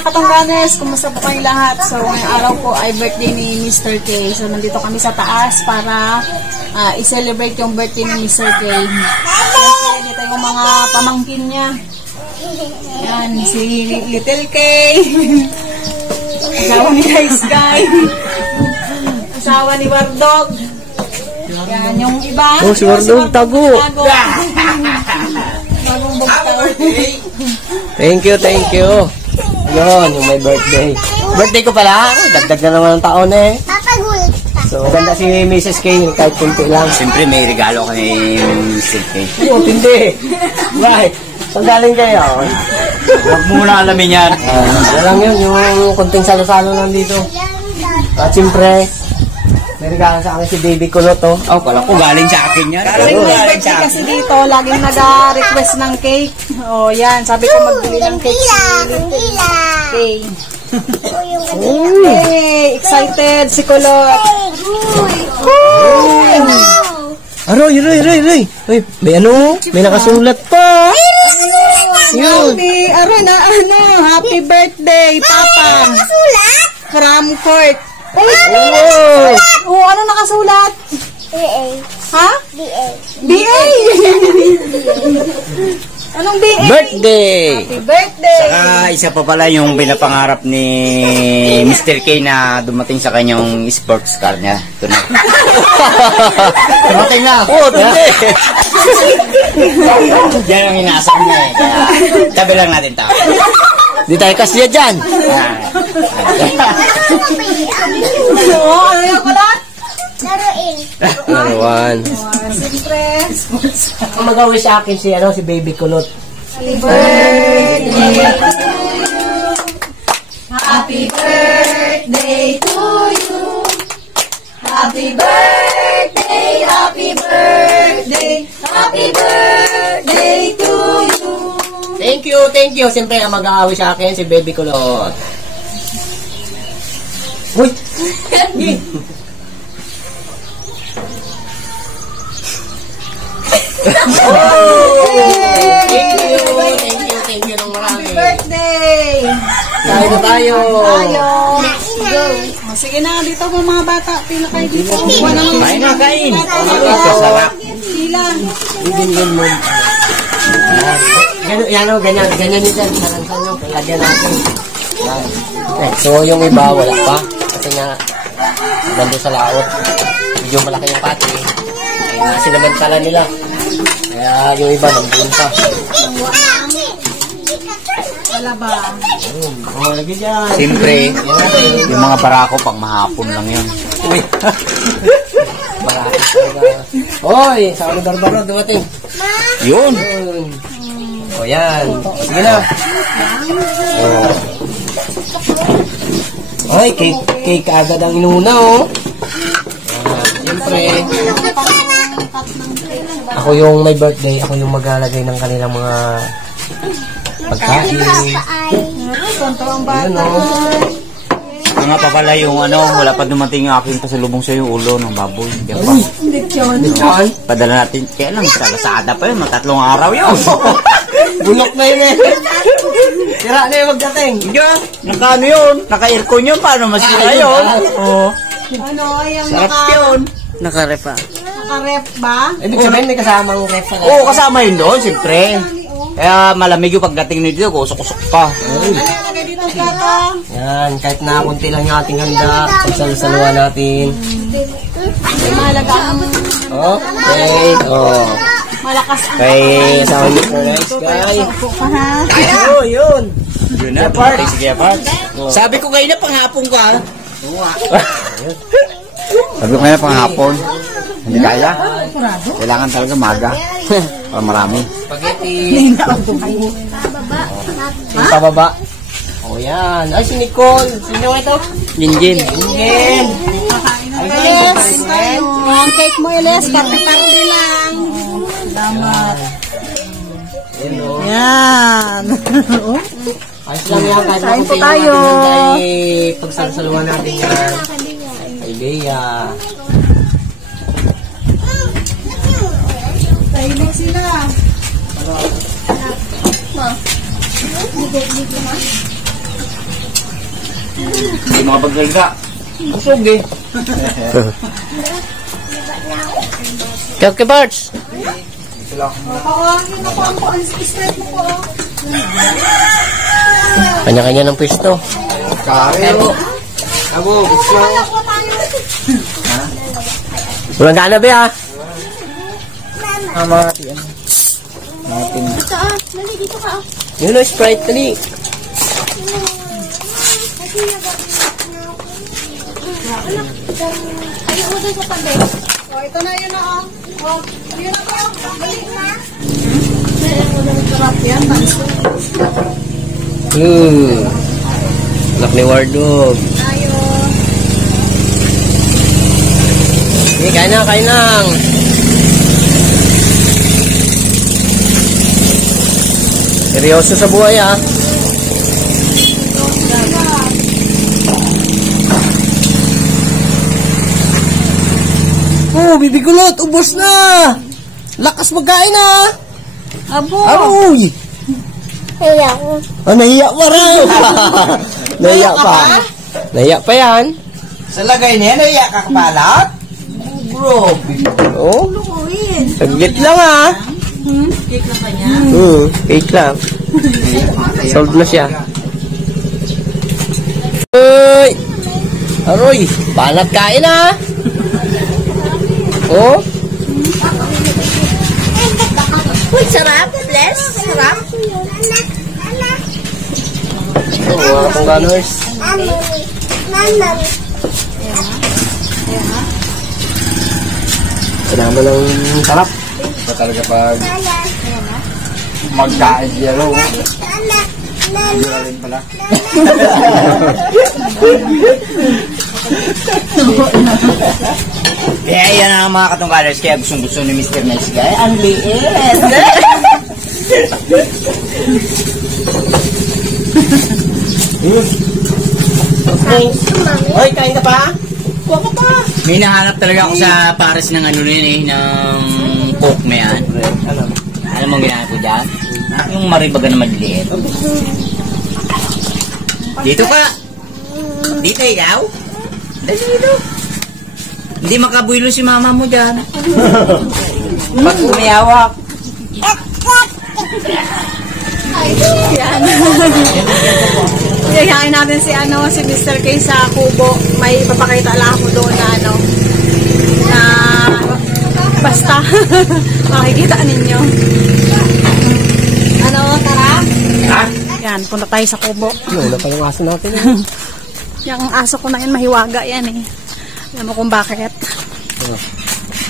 Katongganes, kumusta po kayong lahat? So, ngayong araw po ay birthday ni Mr. K. So, nandito kami sa taas para i-celebrate yung birthday ni Mr. K. Dito yung mga pamangkin niya. Yan, si Little K. Asawa ni Ice Guy. Asawa ni Wardog. Yan, yung iba. Oh, si Wardog, tago. Bagong bugtaw. Thank you. Yun, yung may birthday. Birthday ko pala. Dagdag na naman ang taon eh. Papagulit pa. So, maganda si Mrs. K. Kahit kunti lang. Siyempre may regalo ka ni Mr. K. Oo, hindi. Right. Saan galing kayo? Huwag mo na alamin yan. Ano lang yun, yung kunting salo-salo nandito. At siyempre, may regalo sa akin si Baby Kulot, oh. Oh, kala ko galing sa akin yan. Birthday kasi dito, laging nag-request ng cake. Oh, yan. Sabi ko magbili ng cake si K. Hey, excited si Kulot. Aroy. Uy, may ano? May nakasulat pa. Yun. Aroy na happy birthday, Papa. Nakasulat? From Court. Oh. Oh, ano nakasulat? BA. Ha? BA. BA. Anong BA? Birthday. Happy birthday. Isa pa pala yung pinapangarap ni Mr. K na dumating sa kanyang sports car niya. Ito na. Dumating na. Oh, hindi. Yan ang inaasam niya eh. Kaya tabi lang natin tao. Di tayo kasya dyan. Oh, ano yung Kulot? Laruin. Laruan. Siyempre. Ang mag-away sa akin si Baby Kulot. Happy birthday. Happy birthday to you. Happy birthday, happy birthday, happy birthday to you. Thank you. Siyempre, ang mag-aaway sa akin si Baby Kulot. Uy! Thank you ng marami. Happy birthday. Tayo na tayo. Oh, sige na, dito po mga bata. Pila kayo dito. Kain na, kain. Sarap. Pila. Ganyan mo. Ganyan din dyan. Salansan nyo. Lagyan natin. Yan. So, yung iba, wala pa. Kasi nga, nandun sa laot. Medyo malaki yung pati. Sinamantala nila. Kaya yung iba, nandun pa. Wala ba? Oh, lagi dyan. Siyempre, yung mga barako pang mahapon lang yun. Uy. Marami talaga. Hoy, sa ano barbaro, dumating. Yun. O yan. Sige na. Hoy, cake agad ang inuna, oh. Siyempre. Ako yung may birthday, ako yung maglalagay ng kanilang mga pagkain. Tonto ang Ayan, bata. oh. Nga pa pala yung wala pa dumating yung aking pasalubong sa yung ulo ng baboy. Kaya pa. Lechon. Padala natin. Kaya lang, sa Lazada pa yun. Matatlong araw yun. Bulok na yun eh. Sira na yung magdating. Naka-ano yun? Naka-aircon yun. Paano masira yun? Oo. Ano, yung Sarap yun. Nakarep pa. naka-ref ba? Ibig sabihin may kasamang ref na. Oo, kasama yun doon, siyempre. Kaya malamig yung pagdating nito, kusok-kusok pa. Nalagay dito ang plato. Yan, kahit na kunti lang yung ating handa, pagsalusaluan natin. Mahalaga ang Okay, oh. malakas ang Kay Sound for nice guy. ha. Oh, yun. yun na, parte. Sige, parte. Sabi ko kayo na panghapon ka. Sabi ko kayo na panghapon. Hindi kaya. Kailangan talaga maga. Para marami. Spaghetti. Yung pababa. Oh, yan. Ay, si Nicole. Sino ito? Jinjin. Ingen. Yes. Ang cake mo, Iles. Karte-karte lang. Salamat. Yan. Ayos lang yan. Kain po tayo. Pagsalusaluan natin yan. Kay Bea. Tahimik sila. Hindi makapagsalga. Busog eh. Kaya Barts. Kanya-kanya ng pwesto. Karo. Abo, gusto. Walang gana ba ha? Mga tiyan. Natin. Yun o, Sprite tali. Oh, ito na yun na. Oh, yun na po. Balik na. Anak ni Wardog. Tayo. Sige, kain na, kain lang. Seryoso sa buhay ha. Oh, bibigulot, ubos na. Lakas magkain ha. Abo. Aroy. Kaya ko. Oh, nahiya pa raw. Nahiya pa. Nahiya pa yan. Sa lagay niya, naiyak ka kapalat? Bro. Oh, saglit lang ha. Cake lang kanya. Cake lang. Solved na siya. Uy! Aroy! Banat kain ha! Oh! Uy, sarap. Bless. Sarap. Oh, mga pangganers. Nanay. Kailangan mo lang sarap. Ba talaga pag magkain siya ro. Hindi na rin pala. Kaya yan ang mga katungkalers. Kaya gustong-gusto ni Mr. Nice Guy. Ang liit. Hoy, kain ka pa? Kuha ka pa. May nahanap talaga ako sa pares ng ano rin eh. Ng coke na yan. Alam mo ang ginagawa ko dyan? Yung maribaga na maliliit. Dito ka. Dito ikaw. Dali dito. Hindi makabuilo si mama mo dyan. Pag umiyawak. Yan. Yayain natin si si Mr. K sa kubo. May papakita lang ako doon na na basta makikita ninyo. Tara? Ha? Yan, punta tayo sa kubo. Wala pa yung aso natin. Yung aso ko na yan, mahiwaga yan eh. Alam mo kung bakit?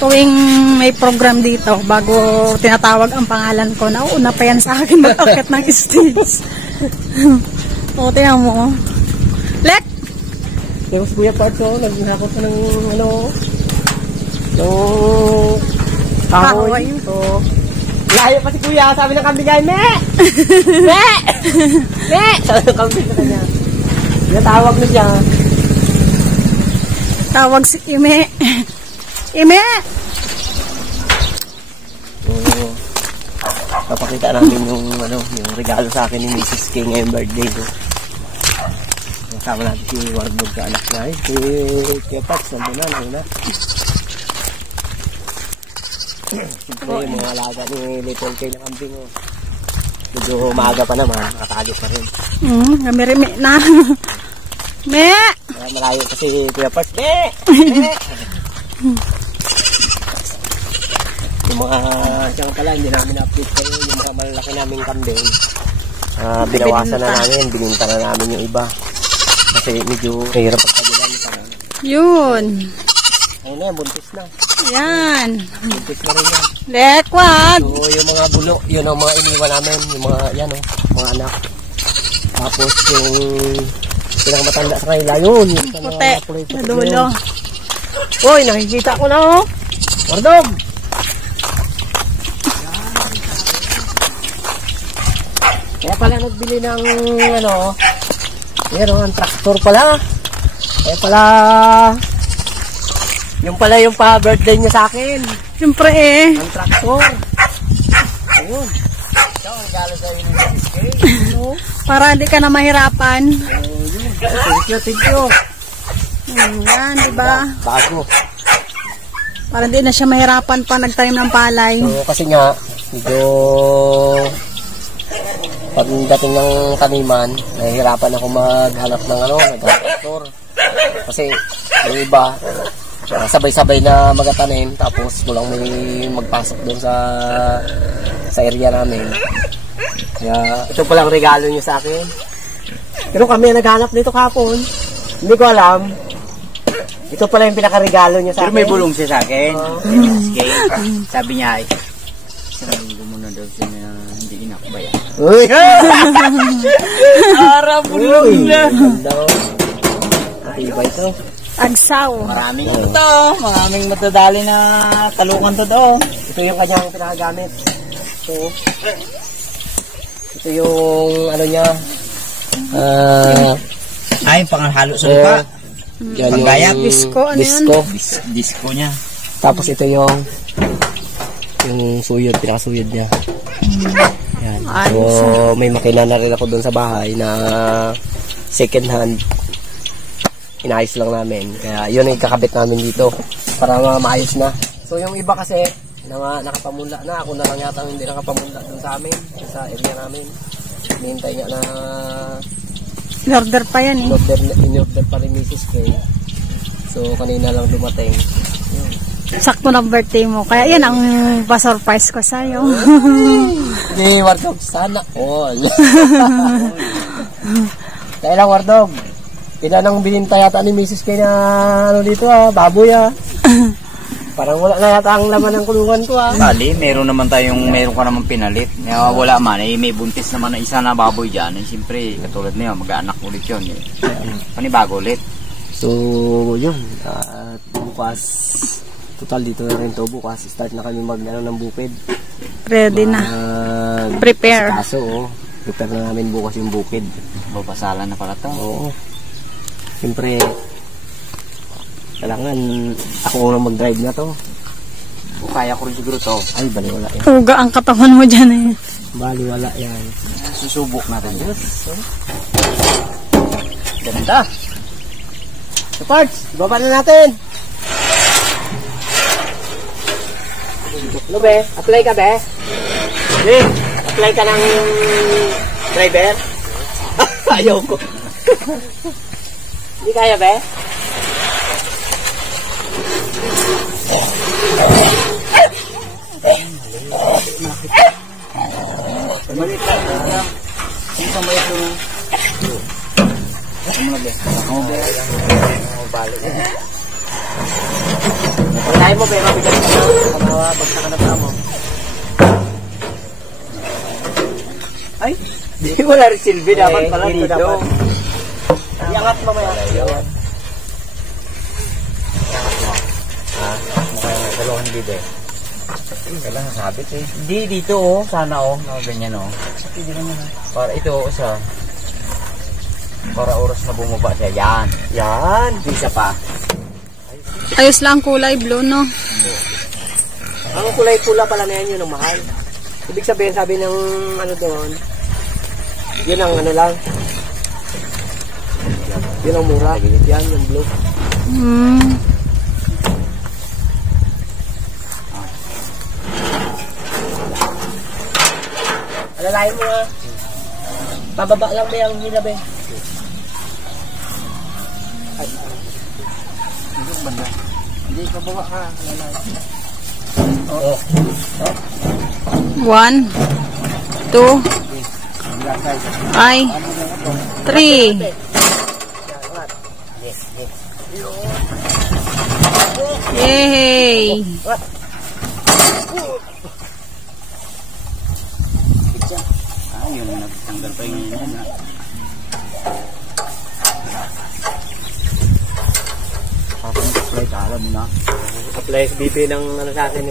Tuwing may program dito, bago tinatawag ang pangalan ko, nauuna pa yan sa akin mag-akit ng stage. O, tingnan mo. Lek! Yung Kuya Parts, naghahakot na ng kahoy. So, layo pa si Kuya, sabi ng kambing ay, Me! Me! Me! Sabi ng kambing sa kanya. Natawag na siya. Tawag si Ime. Ime! So, papakita namin yung regalo sa akin ni Mrs. K ngayong birthday ko. Kasama natin si Wardog sa anak niya. Si Kuya Parts, nandun na, nauna. Siyempre, yung mga alaga ni Little K na kambing. Medyo maaga pa naman, nakatago pa rin. Gamirimi na. Me! Kaya malayo kasi Kuya Parts. Me! Yung mga siyang pala, hindi namin update kayo. Yung mga malalaki naming kambing. Binawasan na namin, bininta na namin yung iba. Kasi medyo mahirap pagkagilan. Yun. Ayun na, buntis na. Yan. Buntis na rin yan. Lekwag! So, yung mga bulo, yun ang mga iniwan namin. Yung mga, yan mga anak. Tapos yung pinakamatanda sa kanila, yun. Yung sa mga Puti. kulay-puti Na dulo. yun. Uy, nakikita ko na Wardog! Kaya pala nagbili ng meron tractor pala. Kaya pala yung pa-birthday niya sa akin. Siyempre eh. Ang tractor. Ayun. Ito ang regalo sa inyo. Para di ka na mahirapan. Yun. Thank you. Yan, di ba? Bago. Para hindi na siya mahirapan pa nagtanim ng palay. So, kasi nga, medyo pagdating ng taniman, nahihirapan ako maghanap ng nag-tractor. Kasi yung iba, sabay-sabay na magatanim, tapos kulang may magpasok doon sa area namin. Kaya ito palang regalo niyo sa akin. Pero kami naghanap nito kapon. Hindi ko alam. Ito pala yung pinaka-regalo niya sa Pero akin. may bulong siya sa akin. Sabi niya, sabi ko muna daw siya na hindi inakbayan. Uy! Ara, bulong na. Ganda oh. Iba ito. Agsaw. Maraming maraming matadali na talukan to daw. Ito yung kanyang pinakagamit. So, ito yung niya. Ay, panghalo sa lupa. Yan yung Panggayat. Disco, ano yan? Disco niya. Tapos ito yung suyod, pinakasuyod niya. Yan. So, may makina na rin ako doon sa bahay na second hand. Inayos lang namin. Kaya yun ang kakabit namin dito para maayos na. So, yung iba kasi nakapamula na. Ako na lang yata hindi nakapamula doon sa amin, sa area namin. Hinihintay niya na In-order pa yan eh. in-order pa rin Mrs. K. So, kanina lang dumating. Sakto ng birthday mo. Kaya yan ang pa-surprise ko sa'yo. Hindi, Wardog. Sana all. Kaya lang, Wardog. Pinanang bininta yata ni Mrs. K na dito baboy Parang wala na yata ang laman ng kulungan ko Bali, meron ka naman pinalit. Wala man, may buntis naman na isa na baboy dyan. Siyempre, katulad niyo, mag-aanak ulit yun. Panibago ulit. So, yun. At bukas, total dito na rin to. Bukas, start na kami ng bukid. Ready na. Prepare. Kaso, prepare na namin bukas yung bukid. Babasalan na pala to. Oo. Siyempre, kailangan ako unang mag-drive na to. Kaya ko rin siguro to. Ay, baliwala yan. Uga ang katawan mo dyan eh. Baliwala yan. Susubok natin. Ganda. So, parts, baba na natin. Ano be? Apply ka be? Apply ka ng driver? Ayaw ko. Hindi kaya be? Pagkain mo pero mabigat ka na. Kamawa, bagsa ka na pa mo. Ay, Di wala rin silbi, dapat pala dito. dito. Iangat mo maya. Dalawang bide. Kailangan sabit eh. Hindi dito sana ganyan Para ito sa para oras na bumaba siya. Yan. Isa pa. Ayos lang kulay blue, no? Ang kulay pula pala na yan, yun ang mahal. Ibig sabihin, sabi ng doon, yun ang lang. Yun ang mura. Yan, yung blue. Alalahin mo nga. Pababa lang ba yung hinabi? Hindi, pababa ka. Alalahin. 1, 2, 3. Yay! Yun, nagtanggal pa yung yun. Apply ka, alam mo na. Apply SBP ng sa akin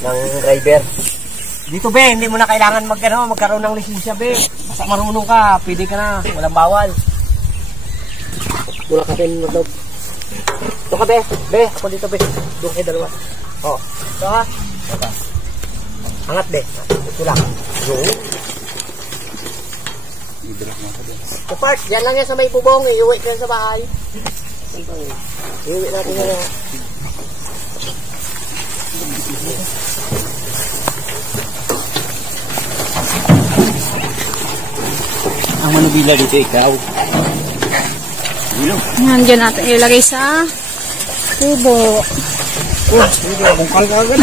ng driver. Dito be, hindi mo na kailangan magkaroon ng lisensya be. Basta marunong ka, pwede ka na, walang bawal. Wala ka rin mo. Ito ka be, ako dito be. Doon kayo dalawa. Ito ha. Angat be. Ito lang. Kapart, yan lang yan sa may bubong. Iuwi ka sa bahay. Iuwi natin yan. Ang manubila dito, ikaw. Yan, dyan natin ilagay sa tubo. Bungkal ka agad.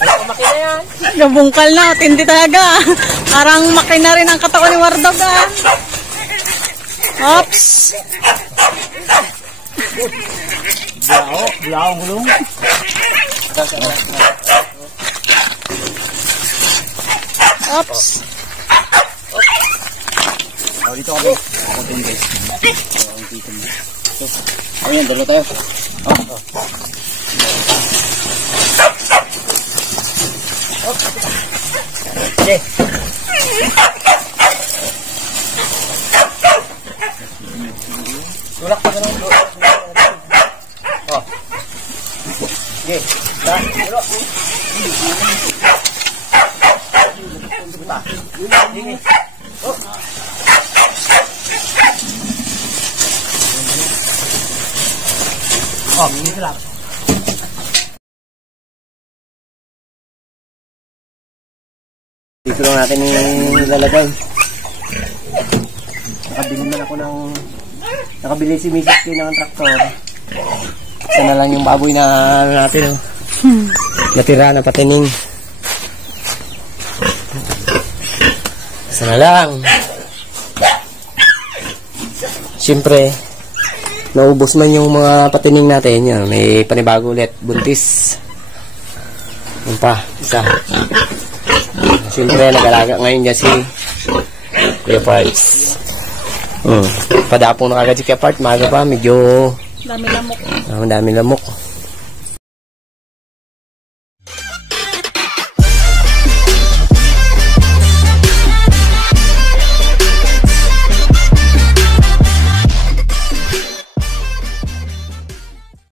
Makina yan. Gabungkal na, tindi talaga. Parang makina rin ang katawan ni Wardog ah. Oops. Bulao ang gulong. Oops. Dito kami. Ako din guys. Ang dito mo. Ayan, dalo tayo. Okay. Tulak pa ganun. Oh. Okay. Tulak. Oh. Oh, dito lang. Dito lang natin ilalagay. Nakabili si Mrs. K ng traktor. Isa na lang yung baboy na natin. Natira na patining. Isa na lang. Siyempre, naubos man yung mga patining natin. Yan, may panibago ulit. Buntis. Yan pa, isa. Siyempre, nag-alaga ngayon niya si Kuya Parts. Padapong na kagad si Kuya Parts. Maga pa, medyo Dami lamok. dami lamok.